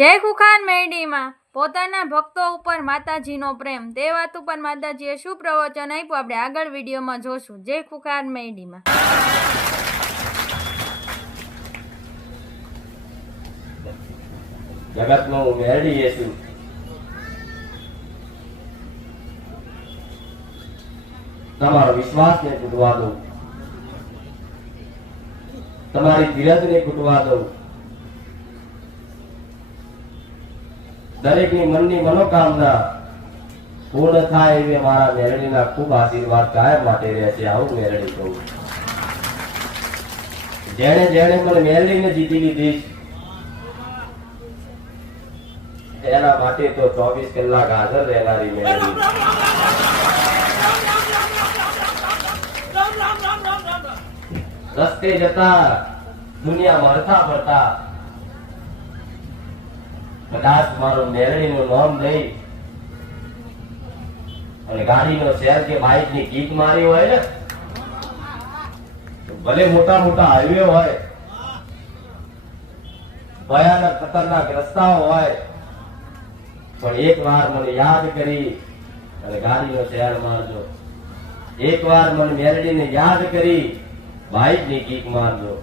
જય ખુખાન મેરડીમાં પોતાના ભક્તો ઉપર માતાજીનો પ્રેમ, તે વાત ઉપર માતાજીએ શું પ્રવચન આપ્યું આપણે આગળ વિડીયોમાં જોશું. જય ખુખાન મેરડીમાં. જગતનો મેરડી યેસુ તમારો વિશ્વાસને તૂટવા દો, તમારી ધીરજને તૂટવા દો, દરેકની મનની મનોકામના પૂર્ણ થાય એવી મારા મેરડીના ખૂબ આશીર્વાદ કાયમ માટે રહેશે. આવું મેરડી કહું. જેણે જેણે મને મેરડીને જીતી લીધી એના માટે તો 24 કલાક હાજર રહેનારી મેરડી. રસ્તે જતા દુનિયા મરતા ફરતા કદાચ મારું મેરડીનું નામ લઈ અને ગાડીનો શેર કે બાઇક ની કીક મારી હોય ને, ભલે મોટા મોટા હાઈવે હોય, ભયાનક ખતરનાક રસ્તાઓ હોય, પણ એક વાર મને યાદ કરી અને ગાડીનો શેર મારજો. એક વાર મને મેરડીને યાદ કરી બાઇક ની કીક મારજો.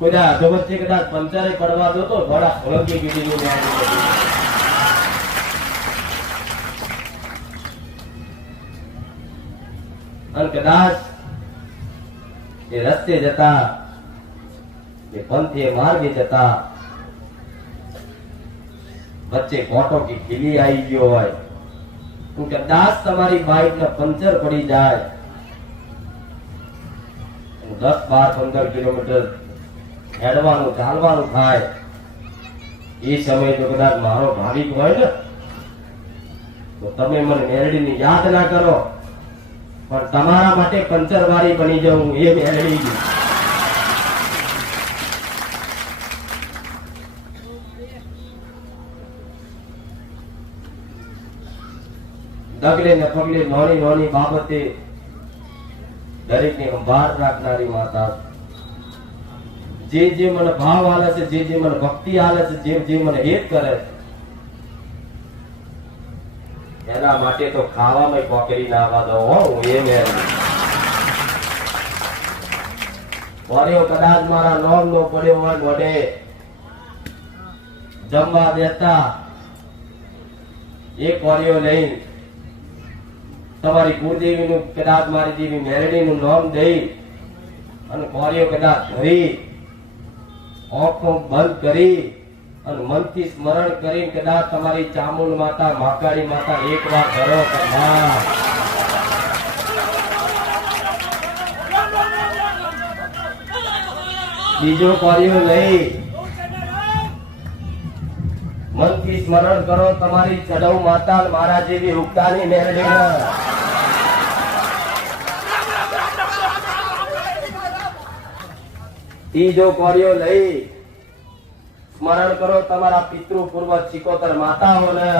કોઈ અધોવચ્ચે કદાચ પંચરે પડવા દો તો ઘોડા સોલંકી ગીડીનું મેરડી. અને કદાચ એ રસ્તે જતા એ પંથે માર્ગે જતા વચ્ચે કોટો કે ખીલી આવી ગયો હોય, કદાચ તમારી બાઇક ને પંચર પડી જાય, 10, 12, 15 કિલોમીટર હેડવાનું ચાલવાનું થાય, એ સમય તો કદાચ મારો ભાવિક હોય ને તો તમે મને મેરડીની યાદ ના કરો, પણ તમારા માટે પંચર વાળી બની જવું એ મેરડી. ડગલે ને પગલે નાની નાની બાબતે દરેકને સંભાળ રાખનારી માતા, જે જે મને ભાવ આલે છે, જે જે મને ભક્તિ આલે છે, જે જે મને હેત કરે છે, એના માટે તો ખાવામાં કોકરી ના આવવા દો. હું એ મેરડી. પડ્યો કદાચ મારા નોમ નો પડ્યો હોય મોઢે જમવા દેતા, એ કોરિયો લઈ તમારી કુળદેવીનું કદાચ મારી દેવી મેરડીનું નામ દઈ અને કોરિયો કદાચ ધરી આંખો બંધ કરી અને મનથી સ્મરણ કરી કદાચ તમારી ચામુંડ માતા, મહાકાળી માતા એક વાર કરો. બીજો કોરિયો લઈ મનથી સ્મરણ કરો તમારી ચડવ માતા, મારા જેવી ઉગતાની મેરડી. ત્રીજો કોરિયો લઈ સ્મરણ કરો તમારા પિતૃ પૂર્વ 76 માતાઓને.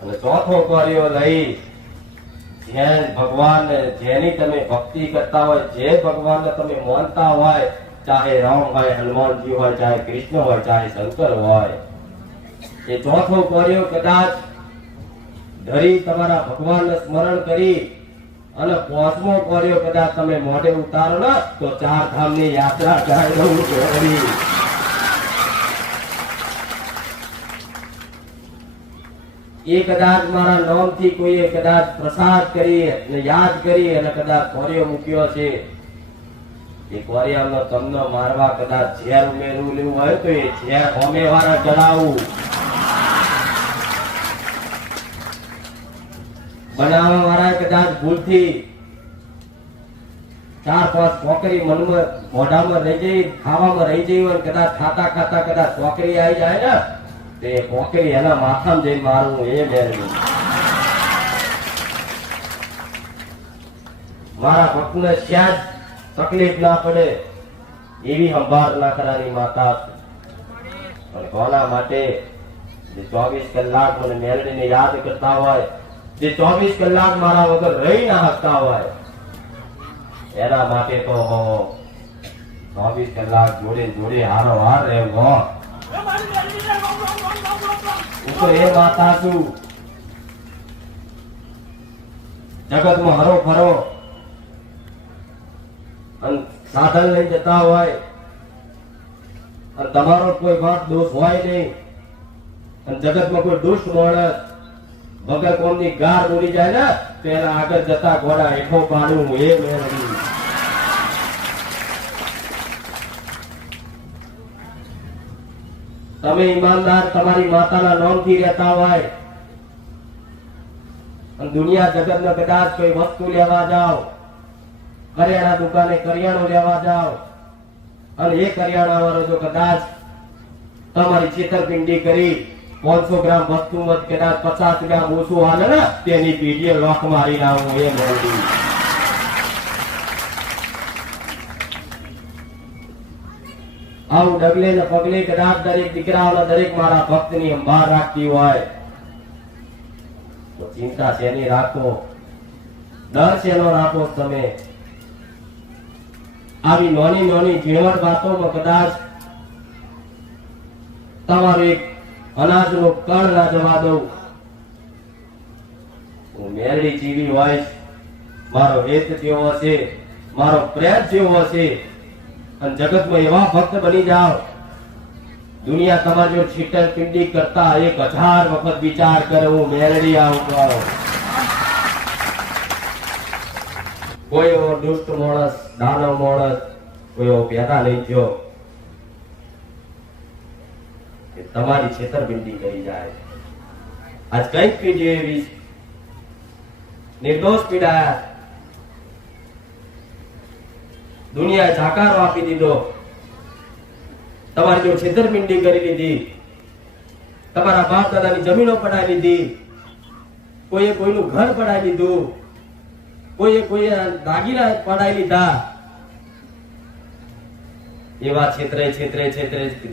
અને ચોથો કોરિયો લઈ જે ભગવાન જેની તમે ભક્તિ કરતા હોય, જે ભગવાનને તમે માનતા હોય, ચાહે રામ હોય, હનુમાનજી હોય, ચાહે કૃષ્ણ હોય, ચાહે શંકર હોય, એ ચોથો કોરિયો કદાચ ધરી તમારા ભગવાનને સ્મરણ કરી અને 5મો કોરિયો કદાચ તમે મોઢે ઉતારો ને તો 4 ધામની યાત્રા કરાવી દઉં છું. એ કદાચ મારા નામથી કોઈએ કદાચ પ્રસાદ કરી અને યાદ કરી અને કદાચ કોરિયો મૂક્યો છે, એ કોરિયાનો તમને મારવા કદાચ ઝેર ઉમેરવું લેવું હોય તો એ ઝેર હોમે વાળા ચડાવું. બનાવવા વાળા કદાચ ભૂલથી 4-5 કોકરી મનમાં મોઢામાં રહી જઈ, ખાવામાં રહી જઈ હોય, કદાચ ખાતા ખાતા કદાચ કોકરી આવી જાય ને તે કોકરી એના માથામાં જઈને મારવું એ મેરડી. મારા ભક્તને ક્યાં તકલીફ ના પડે એવી સંભાળ ના કરવાની માતા. પણ કોના માટે? જે 24 કલાક મને મેરડીને યાદ કરતા હોય, જે 24 કલાક મારા વગર રહી ના શકતા હોય, એના માટે તો 24 કલાક જોડે જોડે હારો હાર રહેવો. હું તો એ માતા છું. જગતમાં હરો ફરો અને સાધન લઈ જતા હોય અને તમારો કોઈ વાત દોષ હોય નહીં અને જગતમાં કોઈ દુષ્ટ માણસ વગર કોમની ગાર ઉડી જાય ને તો એના આગળ જતા ઘોડા હેઠો પાડું એ મેળવી. તમે ઈમાનદાર તમારી માતાના નામથી રહેતા હોય અને દુનિયા જગતમાં કદાચ કોઈ વસ્તુ લેવા જાઓ, કરિયાણા દુકાને કરિયાણું લેવા જાઓ અને એ કરિયાણા વાળો જો કદાચ તમારી છેતરપિંડી કરી 500 ગ્રામ વસ્તુમાં કદાચ 50 ગ્રામ ઓછું હાલે ને તેની પીઢીએ લોક મારી લાવું એ મોડી. આવું ડગલે ને પગલે કદાચ દરેક દીકરાઓના દરેક મારા ભક્તની સંભાળ રાખતી હોય તો ચિંતા શેની રાખો, ડર શેનો રાખો. તમે આવી નાની નાની ઝીણવટ વાતોમાં કદાચ તમારું એક અનાજનો કણ ના જવા દઉં. હું મેરડી જીવી હોય, મારો હેત જેવો હશે, મારો પ્રેમ જેવો હશે અને જગતમાં એવા ભક્ત બની જાઓ દુનિયા તમારી જો છેતરપિંડી કરતા 1000 વખત વિચાર કરે હું મેરડી આવું તો કોઈ એવો દુષ્ટ માણસ દાનવ માણસ કોઈ એવો પેદા નહીં થયો કે તમારી છેતરપિંડી કરી જાય. આજ કઈક પીડી એવી નિર્દોષ પીડાયા, દુનિયાએ જાકારો આપી દીધો, તમારી જો છેતરપિંડી કરી લીધી, તમારા બાપ દાદાની જમીનો પડાવી લીધી, કોઈએ કોઈનું ઘર પડાવી લીધું, કોઈએ દાગીના પડાવી લીધા. એવા છેતરે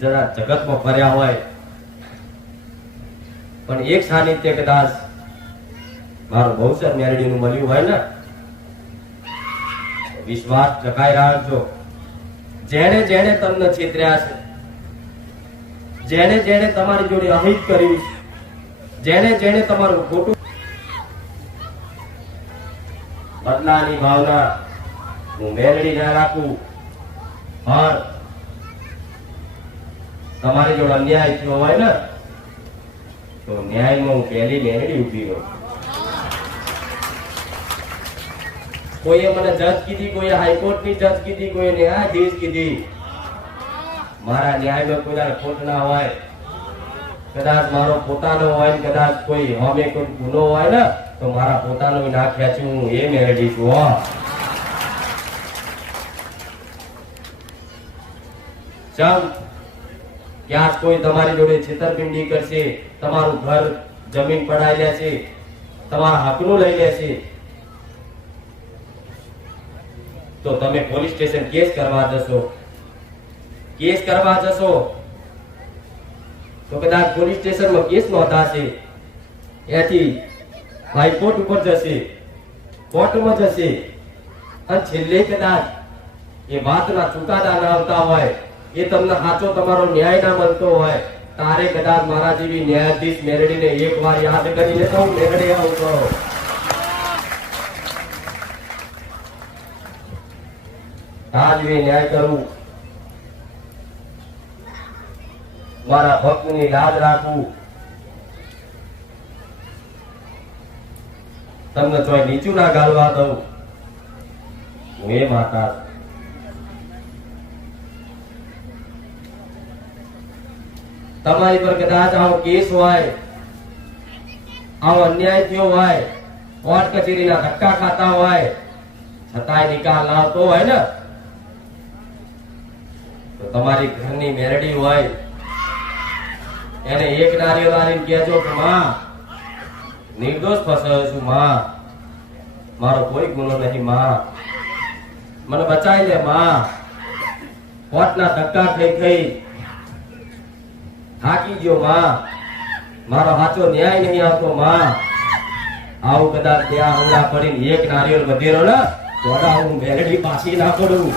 જરા જગતમાં ફર્યા હોય પણ એક સાનિધ્ય કદાચ મારું બહુસર મેરડીનું મળ્યું હોય ને વિશ્વાસ ટકાઈ રાખજો. જેણે જેણે તમને છેતર્યા છે, જેણે જેણે તમારી જોડે અહિત કર્યું, જેણે જેણે તમારું ખોટું બદલાની ભાવના હું મેરડી ના રાખું પણ તમારી જોડે અન્યાય થયો હોય ને તો ન્યાયમાં હું પહેલી મેરડી ઉભી રહું. કોઈએ મને જજ કીધી, કોઈએ હાઈકોર્ટની જજ કીધી, કોઈએ ન્યાયાધીશ કીધી. મારા ન્યાયમાં કોઈ ખોટ ના હોય, કદાચ મારો પોતાનો હોય, કદાચ કોઈ હોમે કોઈ ગુનો હોય ને તો મારા પોતાનો ના ખેંચું હું એ મેળવી છું. ચમ ક્યાંક કોઈ તમારી જોડે છેતરપિંડી કરશે, તમારું ઘર જમીન પડાઈ લેશે, તમારા હકનું લઈ લેશે તો તમે પોલીસ સ્ટેશન કેસ કરવા જશો. કેસ કરવા જશો તો કદાચ પોલીસ સ્ટેશનમાં કેસ નોંધાશે, એથી હાઈકોર્ટ ઉપર જશે, કોર્ટમાં જશે અને છેલ્લે કદાચ એ વાતના ચુકાદા ના આવતા હોય, એ તમને સાચો તમારો ન્યાય ના મળતો હોય તારે કદાચ મારા જેવી ન્યાયાધીશ મેરડીને એકવાર યાદ કરીને તો મેરડી આવતો. તાજવી ન્યાય કરું, મારા ભક્તની લાજ રાખું, તમને ચોય નીચું ના ગાલવા દઉં. હું એ માતા. તમારી પર કદાચ આવો કેસ હોય, આવો અન્યાય થયો હોય, કોર્ટ કચેરીના ધક્કા ખાતા હોય છતાંય નિકાલ ના આવતો હોય ને તો તમારી ઘરની મેરડી હોય એને એક નારિયેળ આલીને કહેજો કે માં નિર્દોષ ફસાયો છું, માં મારો કોઈ ગુનો નહીં, માં મને બચાવી લે, માં કોર્ટના ધક્કા થઈ થાકી ગયો, માં મારો સાચો ન્યાય નહીં આવતો, માં આવું કદાચ ત્યાં હમણાં પડીને એક નારિયેળ વધેરો ને તો હું મેરડી પાછી ના પડું.